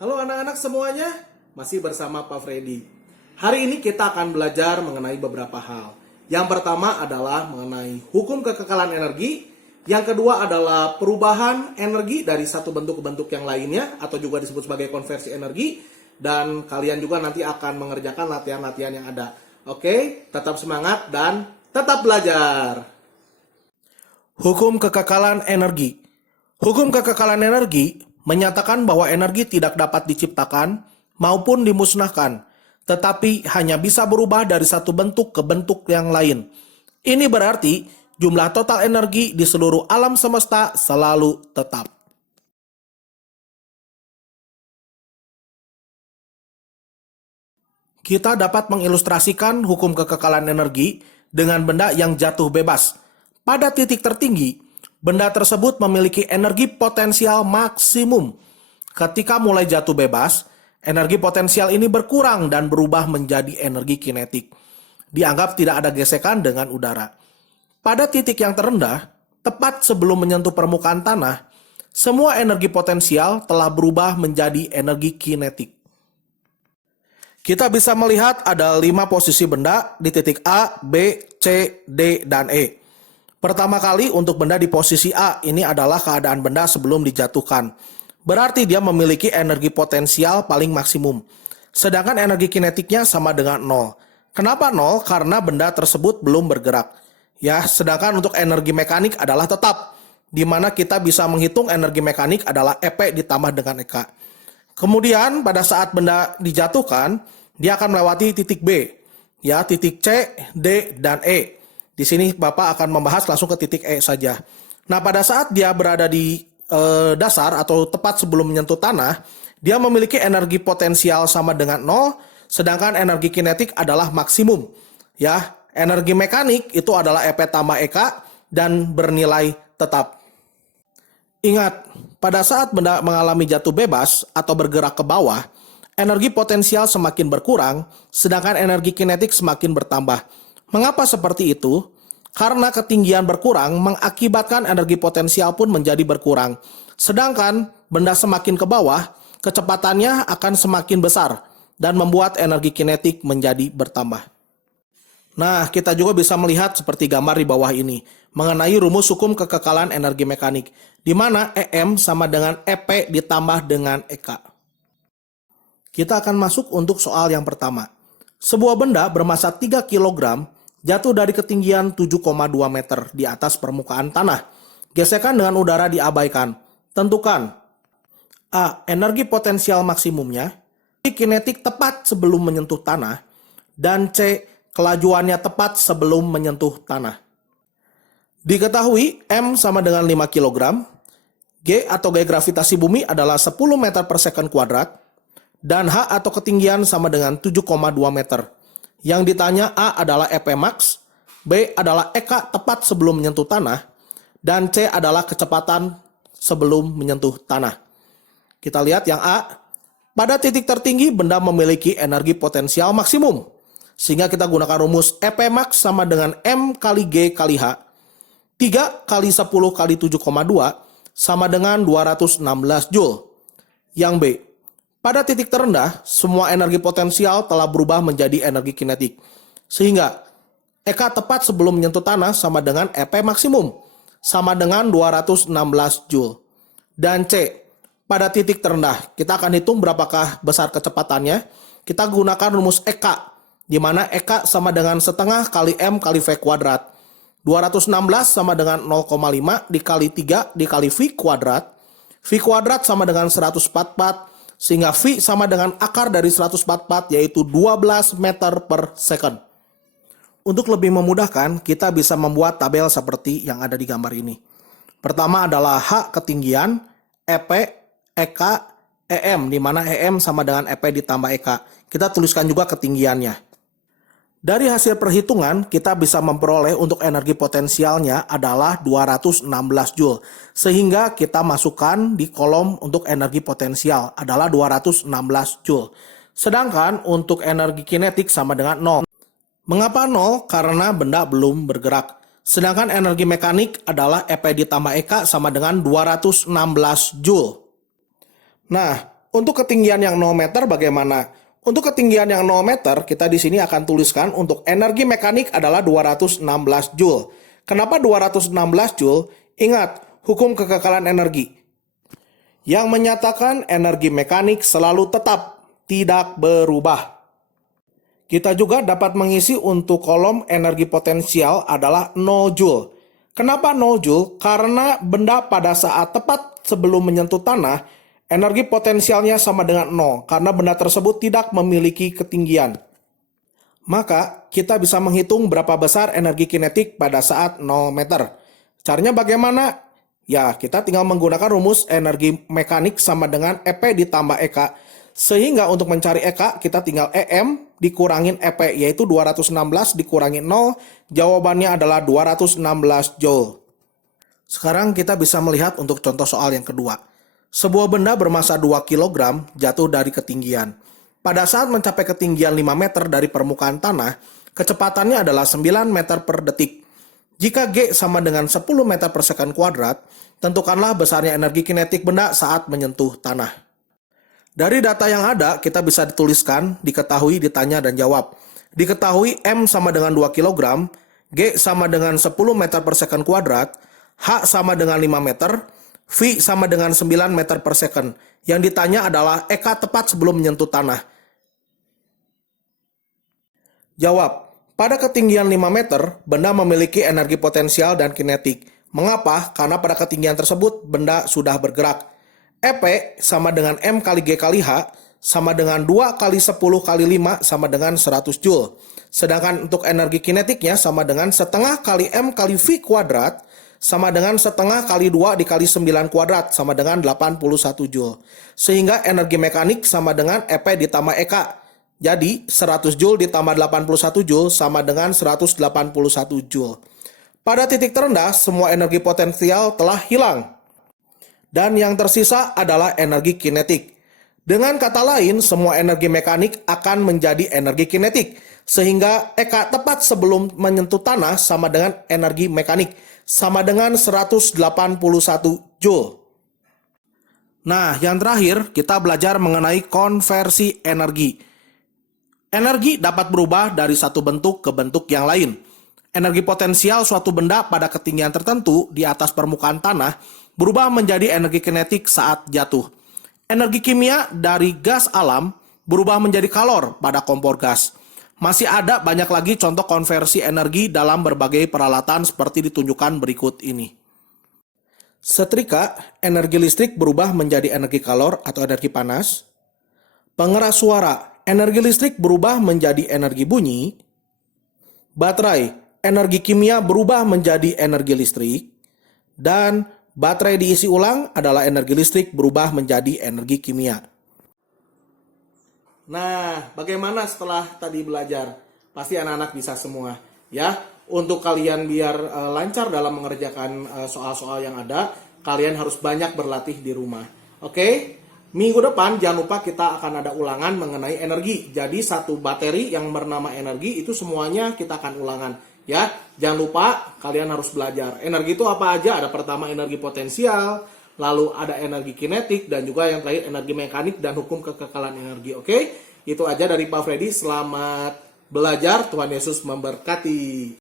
Halo anak-anak semuanya, masih bersama Pak Freddy. Hari ini kita akan belajar mengenai beberapa hal. Yang pertama adalah mengenai hukum kekekalan energi. Yang kedua adalah perubahan energi dari satu bentuk ke bentuk yang lainnya, atau juga disebut sebagai konversi energi. Dan kalian juga nanti akan mengerjakan latihan-latihan yang ada. Oke, tetap semangat dan tetap belajar. Hukum kekekalan energi. Hukum kekekalan energi menyatakan bahwa energi tidak dapat diciptakan maupun dimusnahkan, tetapi hanya bisa berubah dari satu bentuk ke bentuk yang lain. Ini berarti jumlah total energi di seluruh alam semesta selalu tetap. Kita dapat mengilustrasikan hukum kekekalan energi dengan benda yang jatuh bebas. Pada titik tertinggi, benda tersebut memiliki energi potensial maksimum. Ketika mulai jatuh bebas, energi potensial ini berkurang dan berubah menjadi energi kinetik. Dianggap tidak ada gesekan dengan udara. Pada titik yang terendah, tepat sebelum menyentuh permukaan tanah, semua energi potensial telah berubah menjadi energi kinetik. Kita bisa melihat ada 5 posisi benda di titik A, B, C, D, dan E. Pertama kali untuk benda di posisi A, ini adalah keadaan benda sebelum dijatuhkan. Berarti dia memiliki energi potensial paling maksimum. Sedangkan energi kinetiknya sama dengan 0. Kenapa 0? Karena benda tersebut belum bergerak. Ya, sedangkan untuk energi mekanik adalah tetap, di mana kita bisa menghitung energi mekanik adalah EP ditambah dengan EK. Kemudian pada saat benda dijatuhkan, dia akan melewati titik B, ya, titik C, D, dan E. Di sini Bapak akan membahas langsung ke titik E saja. Nah, pada saat dia berada di dasar atau tepat sebelum menyentuh tanah, dia memiliki energi potensial sama dengan 0, sedangkan energi kinetik adalah maksimum. Ya, energi mekanik itu adalah EP tambah EK dan bernilai tetap. Ingat, pada saat benda mengalami jatuh bebas atau bergerak ke bawah, energi potensial semakin berkurang, sedangkan energi kinetik semakin bertambah. Mengapa seperti itu? Karena ketinggian berkurang mengakibatkan energi potensial pun menjadi berkurang. Sedangkan benda semakin ke bawah, kecepatannya akan semakin besar dan membuat energi kinetik menjadi bertambah. Nah, kita juga bisa melihat seperti gambar di bawah ini, mengenai rumus hukum kekekalan energi mekanik, di mana EM sama dengan EP ditambah dengan EK. Kita akan masuk untuk soal yang pertama. Sebuah benda bermasa 3 kg jatuh dari ketinggian 7,2 meter di atas permukaan tanah. Gesekan dengan udara diabaikan. Tentukan A. Energi potensial maksimumnya, B. Kinetik tepat sebelum menyentuh tanah, dan C. Kelajuannya tepat sebelum menyentuh tanah. Diketahui M sama dengan 5 kg, G atau gaya gravitasi bumi adalah 10 meter per second kuadrat, dan H atau ketinggian sama dengan 7,2 meter. Yang ditanya A adalah EP max, B adalah EK tepat sebelum menyentuh tanah, dan C adalah kecepatan sebelum menyentuh tanah. Kita lihat yang A, pada titik tertinggi benda memiliki energi potensial maksimum. Sehingga kita gunakan rumus EP max sama dengan M kali G kali H. 3 kali 10 kali 7,2 sama dengan 216 Joule. Yang B, pada titik terendah, semua energi potensial telah berubah menjadi energi kinetik. Sehingga EK tepat sebelum menyentuh tanah sama dengan EP maksimum, sama dengan 216 Joule. Dan C, pada titik terendah, kita akan hitung berapakah besar kecepatannya. Kita gunakan rumus EK, di mana EK sama dengan setengah kali M kali V kuadrat. 216 sama dengan 0,5 dikali 3 dikali V kuadrat. V kuadrat sama dengan 144, sehingga V sama dengan akar dari 144, yaitu 12 meter per second. Untuk lebih memudahkan, kita bisa membuat tabel seperti yang ada di gambar ini. Pertama adalah H ketinggian, EP, EK, EM, di mana EM sama dengan EP ditambah EK. Kita tuliskan juga ketinggiannya. Dari hasil perhitungan, kita bisa memperoleh untuk energi potensialnya adalah 216 Joule. Sehingga kita masukkan di kolom untuk energi potensial adalah 216 Joule. Sedangkan untuk energi kinetik sama dengan 0. Mengapa 0? Karena benda belum bergerak. Sedangkan energi mekanik adalah EP ditambah EK sama dengan 216 Joule. Nah, untuk ketinggian yang 0 meter bagaimana? Untuk ketinggian yang 0 meter, kita di sini akan tuliskan untuk energi mekanik adalah 216 Joule. Kenapa 216 Joule? Ingat, hukum kekekalan energi yang menyatakan energi mekanik selalu tetap, tidak berubah. Kita juga dapat mengisi untuk kolom energi potensial adalah 0 Joule. Kenapa 0 Joule? Karena benda pada saat tepat sebelum menyentuh tanah, energi potensialnya sama dengan 0, karena benda tersebut tidak memiliki ketinggian. Maka, kita bisa menghitung berapa besar energi kinetik pada saat 0 meter. Caranya bagaimana? Ya, kita tinggal menggunakan rumus energi mekanik sama dengan EP ditambah EK. Sehingga untuk mencari EK, kita tinggal EM dikurangin EP, yaitu 216 dikurangi 0, jawabannya adalah 216 Joule. Sekarang kita bisa melihat untuk contoh soal yang kedua. Sebuah benda bermassa 2 kg jatuh dari ketinggian. Pada saat mencapai ketinggian 5 meter dari permukaan tanah, kecepatannya adalah 9 meter per detik. Jika G sama dengan 10 meter per second kuadrat, tentukanlah besarnya energi kinetik benda saat menyentuh tanah. Dari data yang ada, kita bisa dituliskan, diketahui, ditanya, dan jawab. Diketahui M sama dengan 2 kg, G sama dengan 10 meter per second kuadrat, H sama dengan 5 meter, V sama dengan 9 meter per second. Yang ditanya adalah EK tepat sebelum menyentuh tanah. Jawab, pada ketinggian 5 meter, benda memiliki energi potensial dan kinetik. Mengapa? Karena pada ketinggian tersebut, benda sudah bergerak. EP sama dengan M kali G kali H sama dengan 2 kali 10 kali 5 sama dengan 100 Joule. Sedangkan untuk energi kinetiknya sama dengan setengah kali M kali V kuadrat sama dengan setengah kali 2 dikali 9 kuadrat sama dengan 81 Joule. Sehingga energi mekanik sama dengan EP ditambah EK. Jadi 100 Joule ditambah 81 Joule sama dengan 181 Joule. Pada titik terendah, semua energi potensial telah hilang. Dan yang tersisa adalah energi kinetik. Dengan kata lain, semua energi mekanik akan menjadi energi kinetik. Sehingga EK tepat sebelum menyentuh tanah sama dengan energi mekanik. Sama dengan 181 Joule. Nah, yang terakhir kita belajar mengenai konversi energi. Energi dapat berubah dari satu bentuk ke bentuk yang lain. Energi potensial suatu benda pada ketinggian tertentu di atas permukaan tanah berubah menjadi energi kinetik saat jatuh. Energi kimia dari gas alam berubah menjadi kalor pada kompor gas. Masih ada banyak lagi contoh konversi energi dalam berbagai peralatan seperti ditunjukkan berikut ini. Setrika, energi listrik berubah menjadi energi kalor atau energi panas. Pengeras suara, energi listrik berubah menjadi energi bunyi. Baterai, energi kimia berubah menjadi energi listrik. Dan baterai diisi ulang adalah energi listrik berubah menjadi energi kimia. Nah, bagaimana setelah tadi belajar? Pasti anak-anak bisa semua, ya. Untuk kalian biar lancar dalam mengerjakan soal-soal yang ada, kalian harus banyak berlatih di rumah. Oke? Minggu depan jangan lupa kita akan ada ulangan mengenai energi. Jadi satu materi yang bernama energi itu semuanya kita akan ulangan. Ya, jangan lupa kalian harus belajar. Energi itu apa aja? Ada pertama energi potensial, lalu ada energi kinetik, dan juga yang terakhir energi mekanik dan hukum kekekalan energi. Oke? Itu aja dari Pak Freddy. Selamat belajar. Tuhan Yesus memberkati.